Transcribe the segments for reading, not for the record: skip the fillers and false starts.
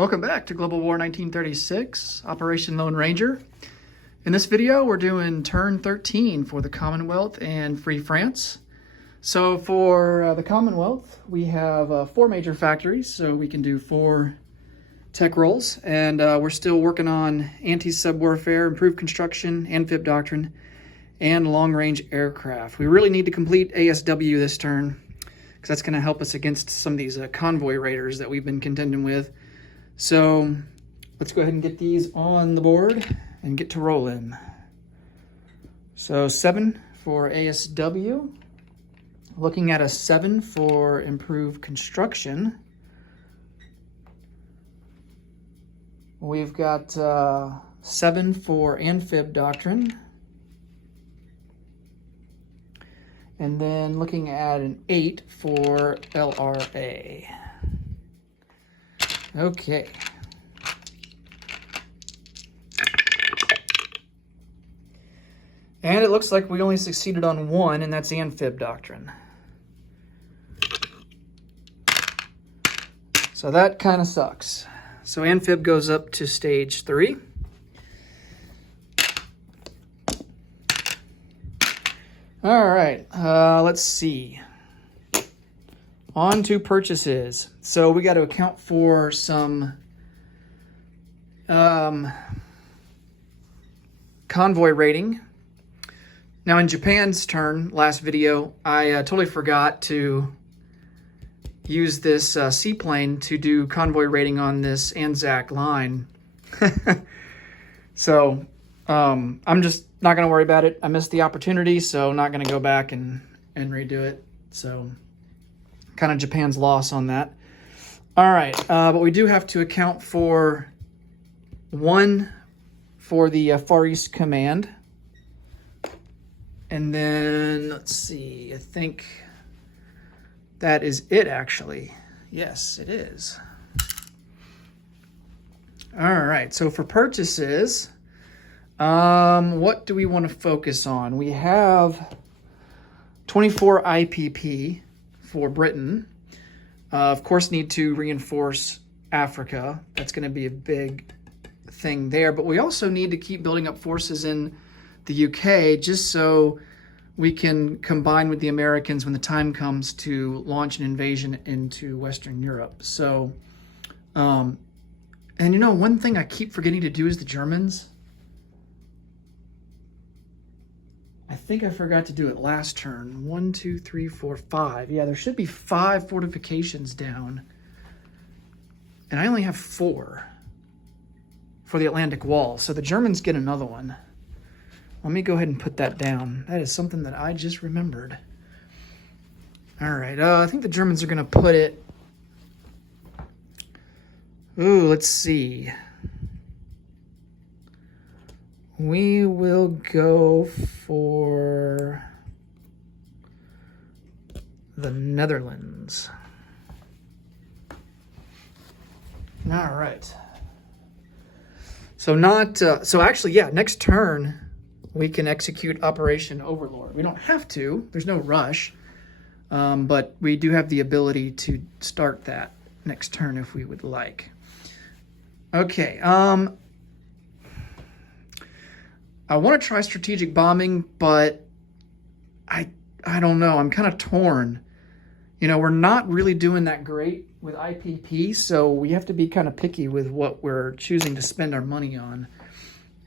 Welcome back to Global War 1936, Operation Lone Ranger. In this video, we're doing turn 13 for the Commonwealth and Free France. So for the Commonwealth, we have 4 major factories, so we can do 4 tech rolls. And we're still working on anti-sub warfare, improved construction, amphib doctrine, and long-range aircraft. We really need to complete ASW this turn, because that's going to help us against some of these convoy raiders that we've been contending with. So let's go ahead and get these on the board and get to rolling. So 7 for ASW, looking at a 7 for improved construction. We've got 7 for amphib doctrine. And then looking at an 8 for LRA. Okay. And it looks like we only succeeded on 1, and that's amphib doctrine. So that kind of sucks. So amphib goes up to stage 3. All right, let's see. On to purchases. So we got to account for some convoy raiding. Now in Japan's turn, last video, I totally forgot to use this seaplane to do convoy raiding on this Anzac line. So I'm just not going to worry about it. I missed the opportunity, so I'm not going to go back and redo it. So kind of Japan's loss on that. All right, but we do have to account for 1 for the Far East Command. And then, let's see, I think that is it, actually. Yes, it is. All right, so for purchases, what do we want to focus on? We have 24 IPP for Britain. Of course, need to reinforce Africa. That's going to be a big thing there. But we also need to keep building up forces in the UK just so we can combine with the Americans when the time comes to launch an invasion into Western Europe. So, and you know, one thing I keep forgetting to do is the Germans. I think I forgot to do it last turn. 1, 2, 3, 4, 5. Yeah, there should be 5 fortifications down. And I only have 4 for the Atlantic Wall. So the Germans get another one. Let me go ahead and put that down. That is something that I just remembered. All right, I think the Germans are going to put it... Ooh, let's see. We will go for the Netherlands. All right. So actually, yeah, next turn we can execute Operation Overlord. We don't have to. There's no rush. But we do have the ability to start that next turn if we would like. Okay. I want to try strategic bombing, but I don't know. I'm kind of torn. You know, we're not really doing that great with IPP, so we have to be kind of picky with what we're choosing to spend our money on.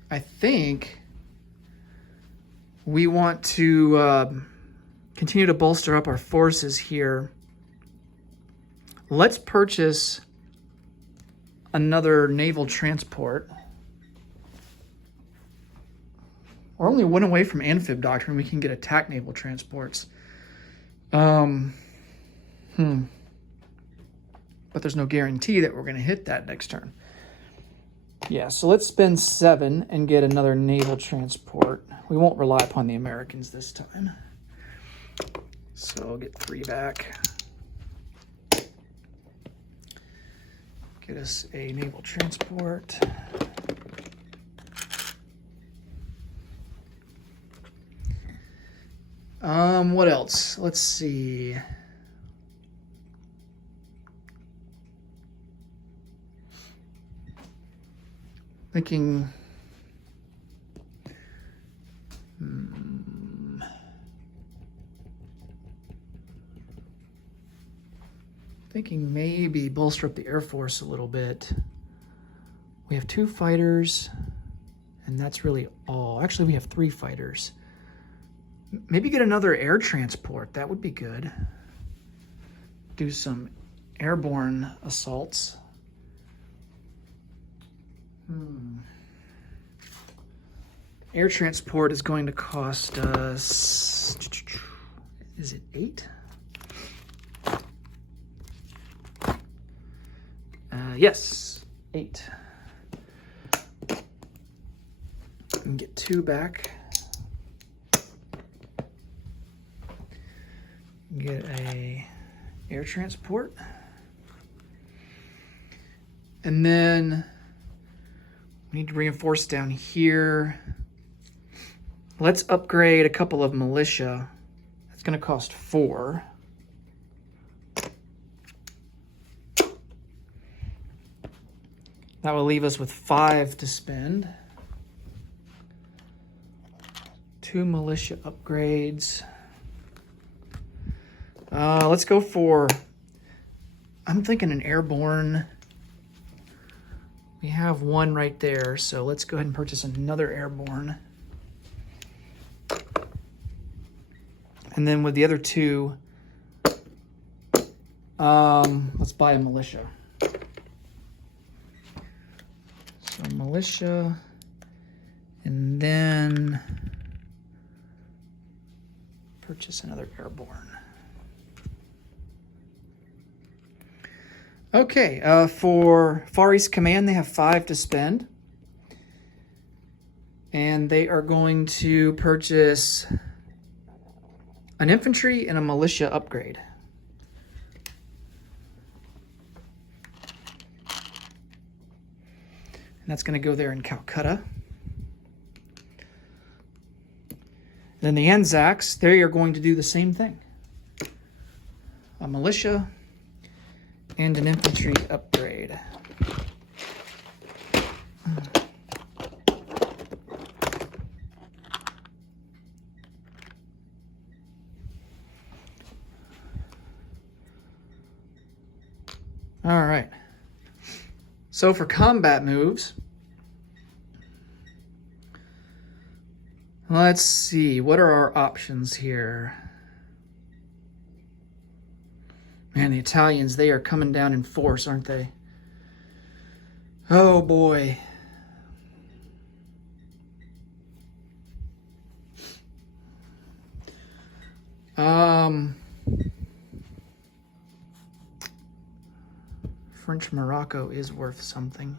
I think we want to continue to bolster up our forces here. Let's purchase another naval transport. We're only 1 away from amphib doctrine. We can get attack naval transports. But there's no guarantee that we're going to hit that next turn. Yeah, so let's spend 7 and get another naval transport. We won't rely upon the Americans this time. So I'll get 3 back. Get us a naval transport. What else? Let's see. Thinking maybe bolster up the Air Force a little bit. We have 2 fighters, and that's really all. Actually, we have 3 fighters. Maybe get another air transport. That would be good. Do some airborne assaults. Air transport is going to cost us, is it 8? Yes, 8. And get 2 back. Get a air transport. And then we need to reinforce down here. Let's upgrade a couple of militia. That's going to cost 4. That will leave us with 5 to spend. 2 militia upgrades. Let's go for, I'm thinking an airborne. We have 1 right there, so let's go ahead and purchase another airborne. And then with the other 2, let's buy a militia. So militia, and then purchase another airborne. Okay, for Far East Command, they have 5 to spend. And they are going to purchase an infantry and a militia upgrade. And that's going to go there in Calcutta. And then the Anzacs, they are going to do the same thing. A militia and an infantry upgrade. All right. So for combat moves, let's see, what are our options here? Man, the Italians, they are coming down in force, aren't they? Oh boy. French Morocco is worth something.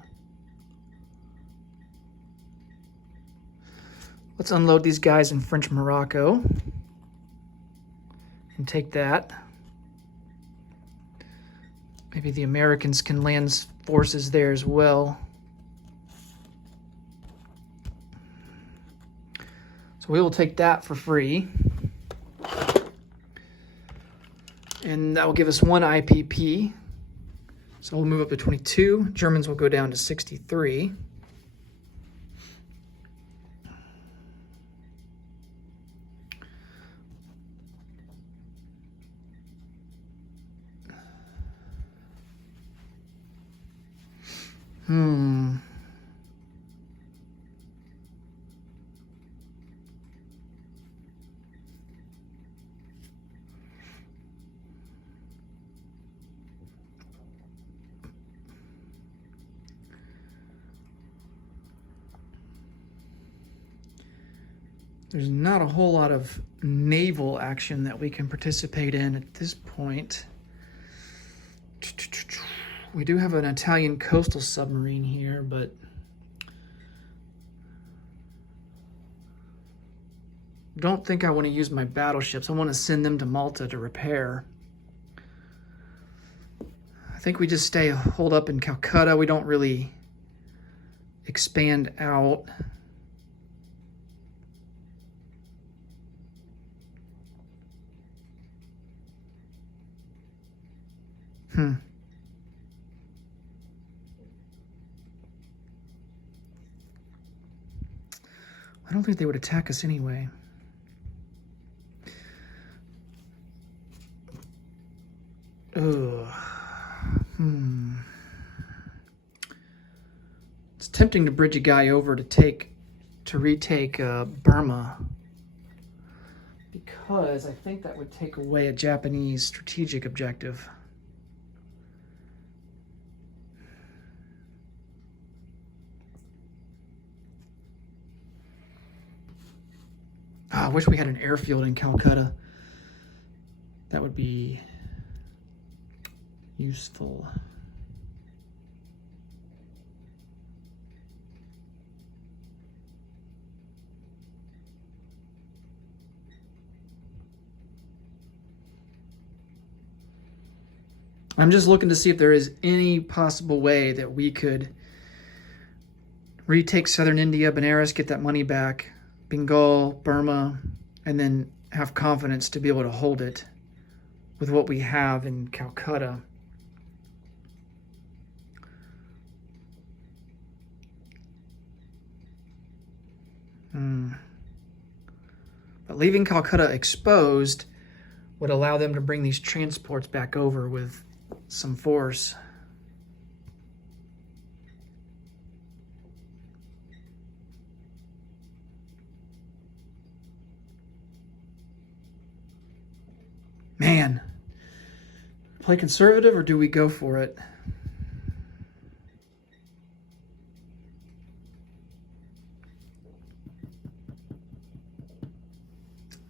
Let's unload these guys in French Morocco and take that. Maybe the Americans can land forces there as well. So we will take that for free. And that will give us 1 IPP. So we'll move up to 22. Germans will go down to 63. There's not a whole lot of naval action that we can participate in at this point. We do have an Italian coastal submarine here, but don't think I want to use my battleships. I want to send them to Malta to repair. I think we just stay holed up in Calcutta. We don't really expand out. I don't think they would attack us anyway. Ugh. It's tempting to bridge a guy over to retake Burma, because I think that would take away a Japanese strategic objective. I wish we had an airfield in Calcutta. That would be useful. I'm just looking to see if there is any possible way that we could retake southern India, Benares, get that money back, Bengal, Burma, and then have confidence to be able to hold it with what we have in Calcutta. But leaving Calcutta exposed would allow them to bring these transports back over with some force. Man, play conservative or do we go for it?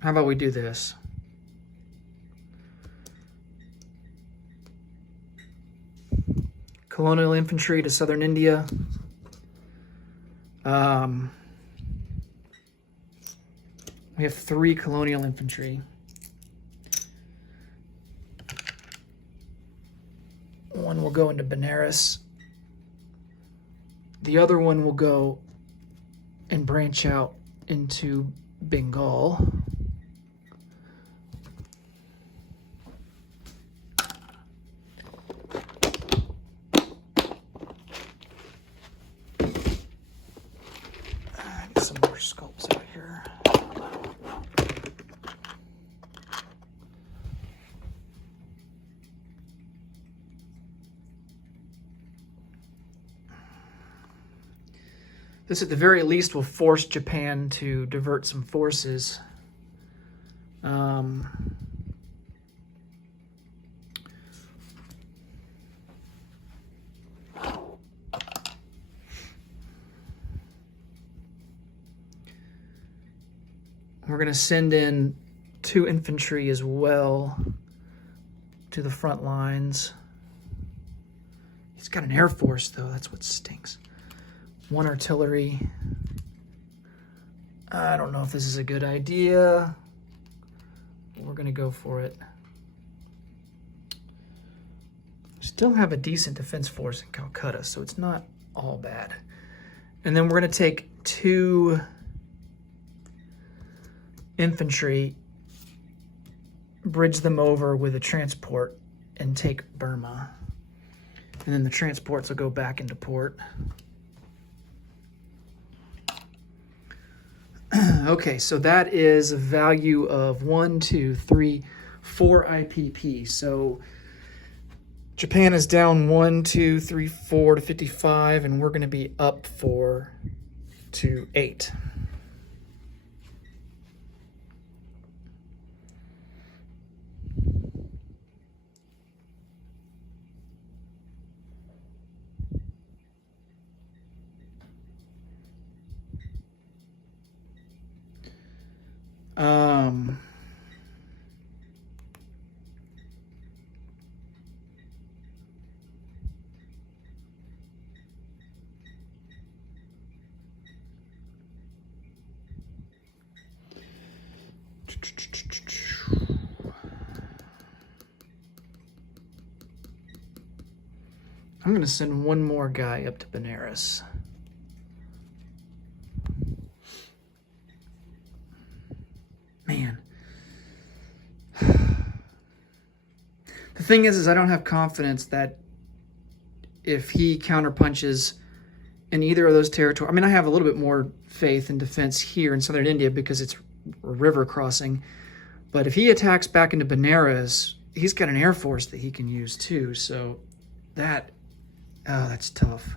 How about we do this? Colonial infantry to southern India. We have 3 colonial infantry. One will go into Benares. The other one will go and branch out into Bengal. Some more sculpts out here. This, at the very least, will force Japan to divert some forces. We're going to send in 2 infantry as well to the front lines. He's got an air force, though. That's what stinks. 1 artillery. I don't know if this is a good idea. We're going to go for it. Still have a decent defense force in Calcutta, so it's not all bad. And then we're going to take 2 infantry, bridge them over with a transport, and take Burma. And then the transports will go back into port. Okay, so that is a value of 1, 2, 3, 4 IPP. So Japan is down 1, 2, 3, 4 to 55, and we're going to be up 4 to 8. I'm going to send 1 more guy up to Benares. Man. The thing is I don't have confidence that if he counterpunches in either of those territories. I mean, I have a little bit more faith in defense here in southern India because it's a river crossing. But if he attacks back into Benares, he's got an air force that he can use too. So that's tough.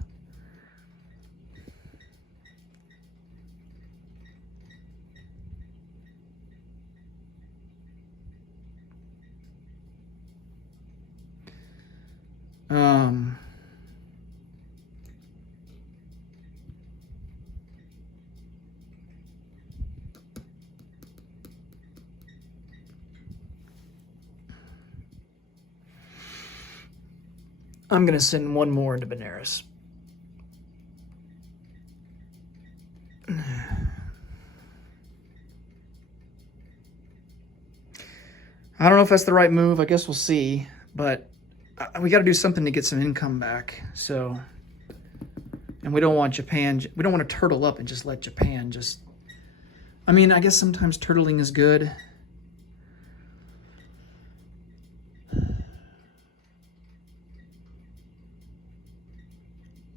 I'm going to send one more into Benares. I don't know if that's the right move. I guess we'll see. But we got to do something to get some income back. So, and we don't want Japan. We don't want to turtle up and just let Japan just. I mean, I guess sometimes turtling is good.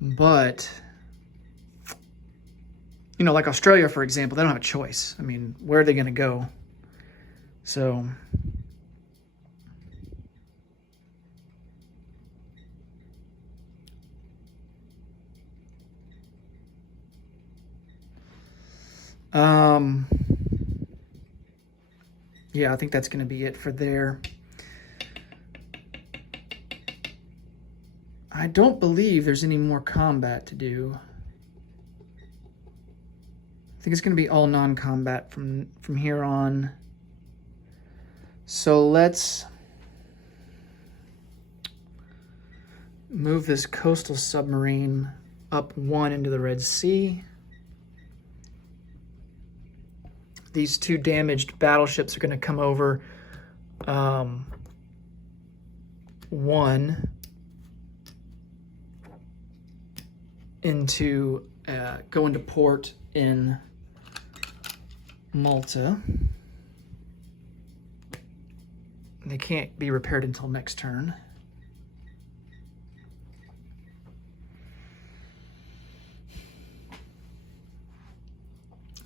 But, you know, like Australia, for example, they don't have a choice. I mean, where are they going to go? So, yeah, I think that's going to be it for there. I don't believe there's any more combat to do. I think it's going to be all non-combat from here on. So let's move this coastal submarine up one into the Red Sea. These two damaged battleships are going to come over. One into go into port in Malta. They can't be repaired until next turn.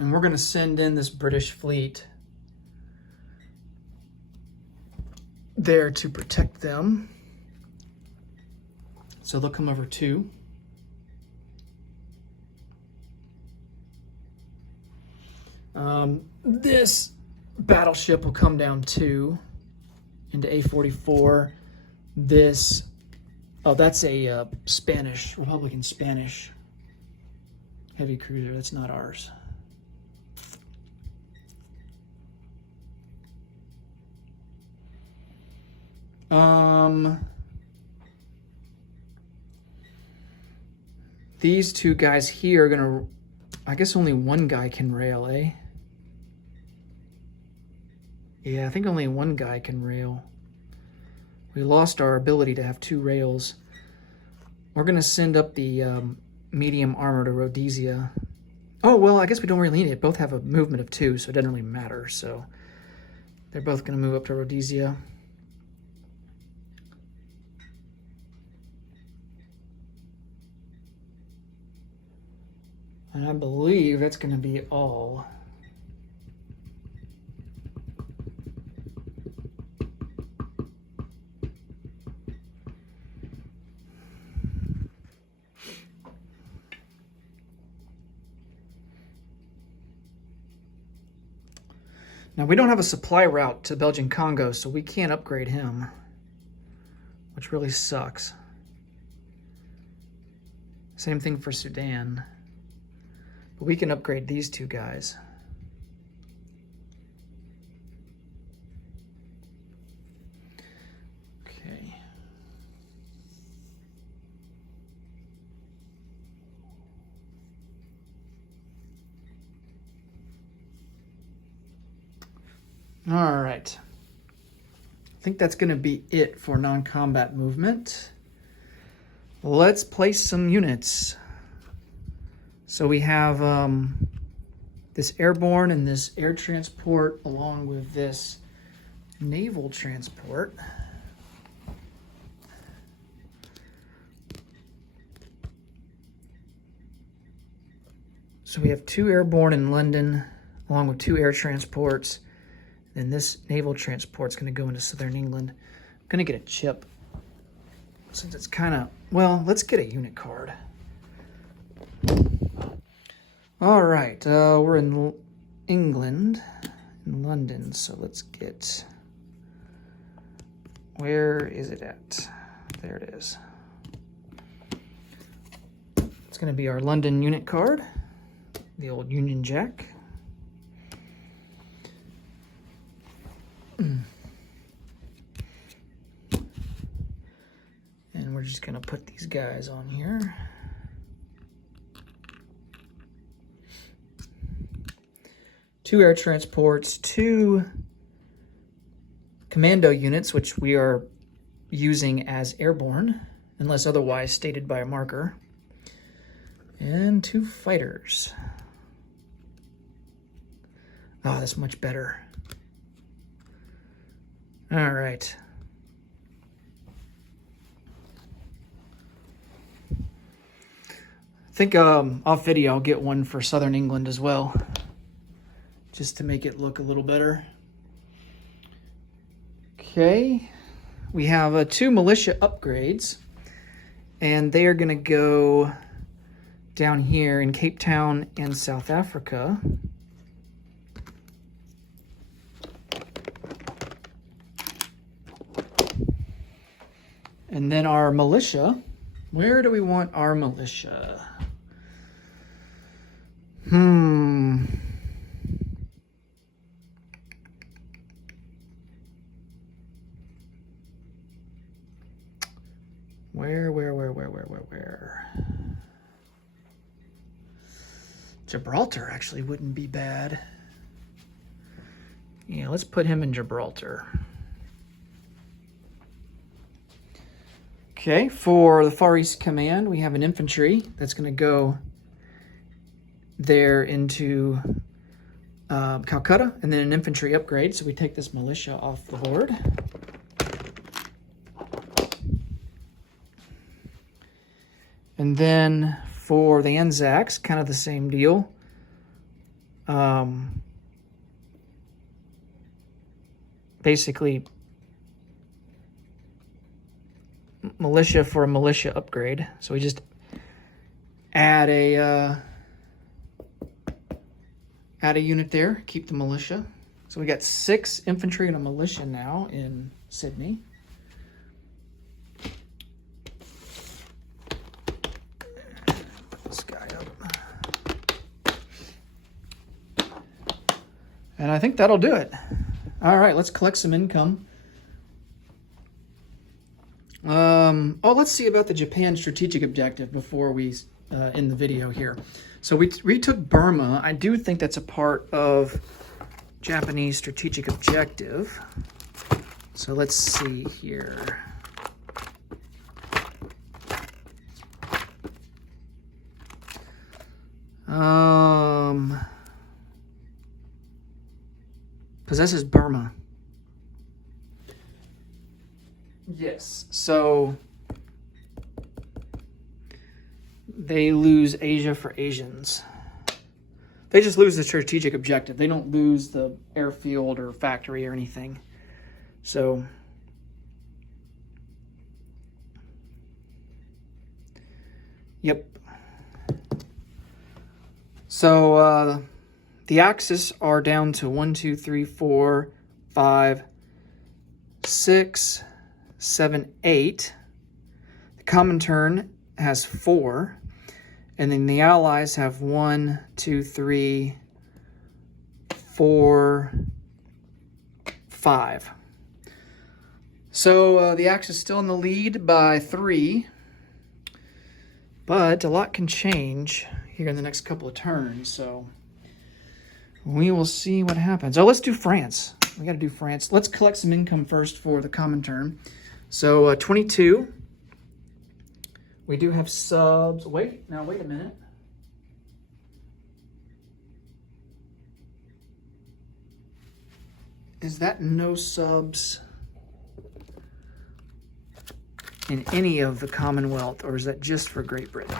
And we're going to send in this British fleet there to protect them. So they'll come over too. This battleship will come down too into A44. This, oh, that's a Spanish, Republican Spanish heavy cruiser. That's not ours. These two guys here are gonna, I guess only one guy can rail, eh? Yeah, I think only one guy can rail. We lost our ability to have two rails. We're gonna send up the medium armor to Rhodesia. Oh, well, I guess we don't really need it. Both have a movement of 2, so it doesn't really matter. So they're both gonna move up to Rhodesia. And I believe that's going to be all. Now, we don't have a supply route to Belgian Congo, so we can't upgrade him, which really sucks. Same thing for Sudan. But we can upgrade these two guys. Okay. All right. I think that's going to be it for non-combat movement. Let's place some units. So we have this airborne and this air transport along with this naval transport. So we have 2 airborne in London, along with 2 air transports. Then this naval transport's going to go into southern England. I'm going to get a chip, since it's kind of, well, let's get a unit card. All right, we're in England, in London, so let's get, where is it at? There it is. It's going to be our London unit card, the old Union Jack. And we're just going to put these guys on here. Two air transports, 2 commando units, which we are using as airborne, unless otherwise stated by a marker, and 2 fighters. Oh, that's much better. All right. I think off video I'll get one for Southern England as well, just to make it look a little better. Okay, we have 2 militia upgrades, and they are going to go down here in Cape Town and South Africa. And then our militia, where do we want our militia? Where? Gibraltar actually wouldn't be bad. Yeah, let's put him in Gibraltar. Okay, for the Far East Command, we have an infantry that's going to go there into Calcutta, and then an infantry upgrade. So we take this militia off the board. And then for the Anzacs, kind of the same deal. Basically, militia for a militia upgrade. So we just add a unit there, keep the militia. So we got 6 infantry and a militia now in Sydney. This guy up. And I think that'll do it. All right, let's collect some income. Let's see about the Japan strategic objective before we end the video here. So we retook Burma. I do think that's a part of Japanese strategic objective. So let's see here. Possesses Burma. Yes, so they lose Asia for Asians. They just lose the strategic objective. They don't lose the airfield or factory or anything. So yep. So the Axis are down to 1, 2, 3, 4, 5, 6, 7, 8. The Comintern has 4. And then the Allies have 1, 2, 3, 4, 5. So the Axis is still in the lead by 3. But a lot can change here in the next couple of turns. So we will see what happens. Oh, let's do France. We got to do France. Let's collect some income first for the Comintern. So 22. We do have subs. Wait a minute. Is that no subs in any of the Commonwealth, or is that just for Great Britain?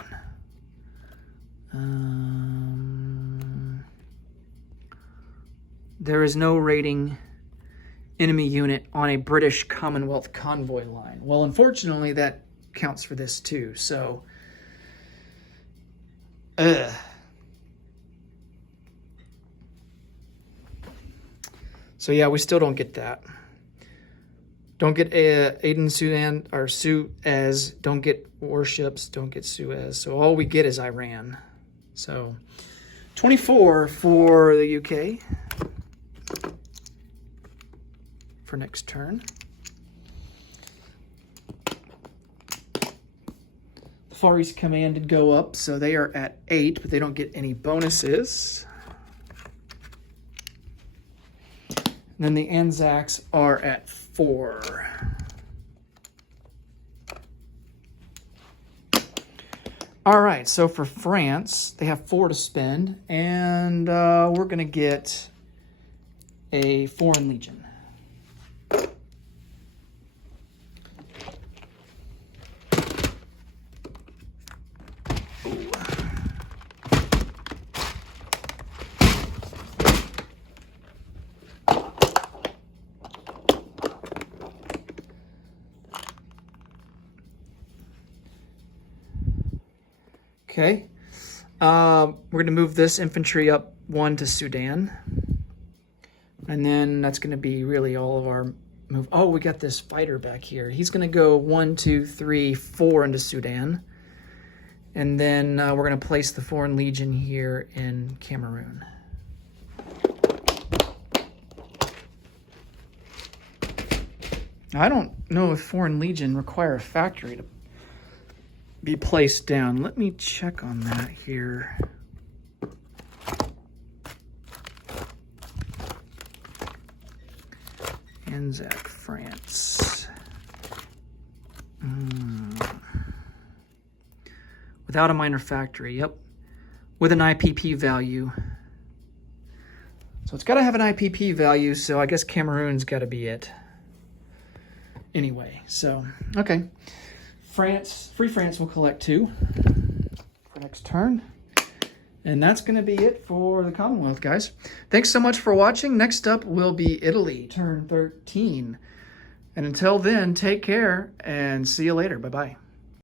there is no raiding enemy unit on a British Commonwealth convoy line. Well, unfortunately, that counts for this too. So, So yeah, we still don't get that. Don't get Aden, Sudan, or Suez. Don't get warships. Don't get Suez. So all we get is Iran. So 24 for the UK for next turn. The Far East Command did go up, so they are at 8, but they don't get any bonuses. And then the Anzacs are at 4. All right, so for France, they have 4 to spend, and we're going to get a Foreign Legion. Okay, we're going to move this infantry up 1 to Sudan. And then that's going to be really all of our move. Oh, we got this fighter back here. He's going to go 1, 2, 3, 4 into Sudan. And then we're going to place the Foreign Legion here in Cameroon. I don't know if Foreign Legion require a factory to be placed down. Let me check on that here. Anzac, France. Without a minor factory, yep. With an IPP value. So it's got to have an IPP value, so I guess Cameroon's got to be it. Anyway, so, okay. France, Free France will collect 2 for next turn. And that's going to be it for the Commonwealth, guys. Thanks so much for watching. Next up will be Italy, turn 13. And until then, take care and see you later. Bye-bye.